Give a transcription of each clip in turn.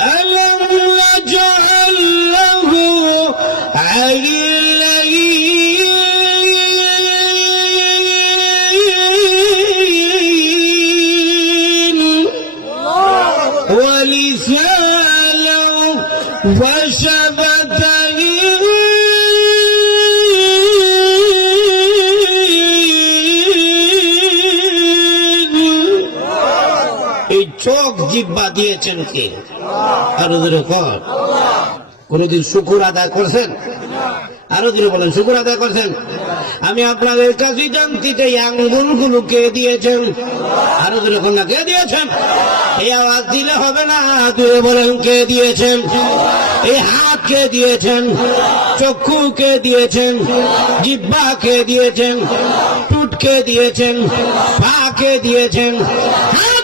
ألم نجعل له عينين ولسانا وشفتين চোখ জিব্বা দিয়েছেন কে? আরও দূরে কর কোনদিন শুকুর আদায় করছেন? আরও দূরে বলেন, শুকুর আদায় করছেন? আমি আপনাদের কাছে জানতে চাই আঙ্গুলগুলো কে দিয়েছেন? আরও দূরে কোন না, কে দিয়েছেন? এই আওয়াজ দিলে হবে না দূরে বলেন, কে দিয়েছেন? এই হাত কে দিয়েছেন? চক্ষু কে দিয়েছেন? জিব্বা কে দিয়েছেন? টুট কে দিয়েছেন? পা কে দিয়েছেন? হাত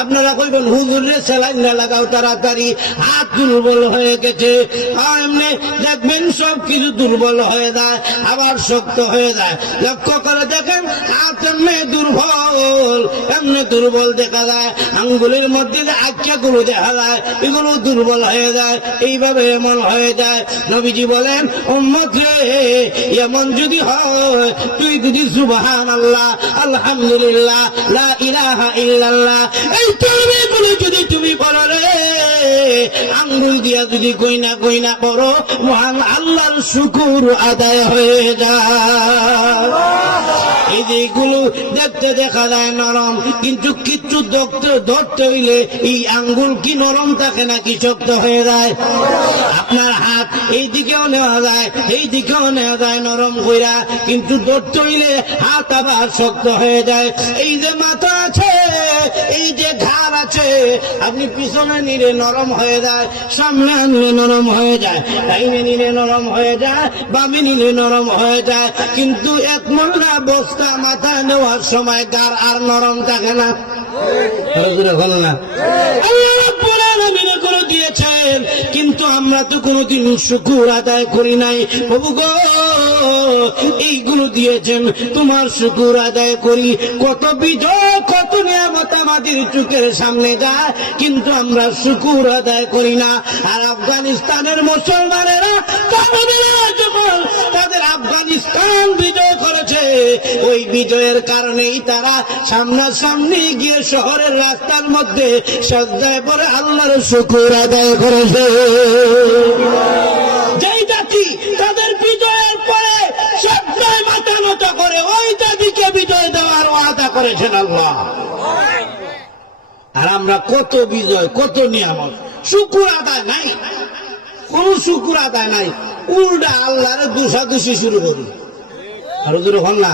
আপনারা কইবেন হুজুরে সেলাইন না লাগাও তাড়াতাড়ি, হাত দুর্বল হয়ে গেছে। এমনি দেখবেন সব কিছু দুর্বল হয়ে যায়, আবার শক্ত হয়ে যায়। লক্ষ্য করে দেখেন, হাত এমনি দুর্বল এমনি দুর্বল দেখা যায়। আঙ্গুলের মধ্যে যে আজ্ঞাগুলো দেখা যায়, এগুলো দুর্বল হয়ে যায়, এইভাবে এমন হয়ে যায়। নবীজি বলেন, উম্মত এমন যদি হয়, তুই যদি সুবহান আল্লাহ আলহামদুলিল্লাহ, লা ইলাহা ইল্লাল্লাহ এই তরবিগুলো যদি তুমি বলো রে, আঙ্গুল দিয়া যদি কইনা কইনা করো, মহান আল্লাহর শুকুর আদায় হয়ে যায়। এই যে দেখতে দেখা যায় নরম, কিন্তু কিচ্ছু ধরতে হইলে এই আঙ্গুল কি নরম থাকে নাকি শক্ত হয়ে যায়? আপনার হাত এই দিকেও নেওয়া যায় এই দিকেও নেওয়া যায় নরম কইরা, কিন্তু ধরতে হইলে হাত আবার শক্ত হয়ে যায়। এই যে মাথা আছে, এই যে ঘাড় আছে, আপনি পিছনে নিলে নরম হয়ে যায়, সামনে আনলে নরম হয়ে যায়, ডাইনে নিলে নরম হয়ে যায়, বামে নিলে নরম হয়ে যায়, কিন্তু এক মোল্লা বস্তা মাথা নেওয়ার সময় গার আর নরম থাকে না। কিন্তু আমরা তো কোনোদিন শুকুর আদায় করি নাই। প্রভু গো, এইগুলো দিয়েছেন, তোমার শুকুর আদায় করি। কত বিজয়, কত নিয়ামত আমাদের চোখের সামনে যায়, কিন্তু আমরা শুকুর আদায় করি না। আর আফগানিস্তানের মুসলমানেরা বিজয় করেছে। ওই বিজয়ের কারণেই তারা সামনাসামনি গিয়ে শহরের রাস্তার মধ্যে সজ্জায় পরে আল্লাহর শুকুর আদায় করেছে। যেই জাতি তাদের বিজয়ের পরে নত করে, ওই জাতিকে বিজয় দেওয়ার ওয়াদা করেছেন আল্লাহ। আর আমরা কত বিজয়, কত নিয়ামত। শুকুর আদায় নাই। কোন শুকুর আদায় নাই। উল্টা আল্লাহরে দুষাদুষি শুরু করি। আর ওদের হল না।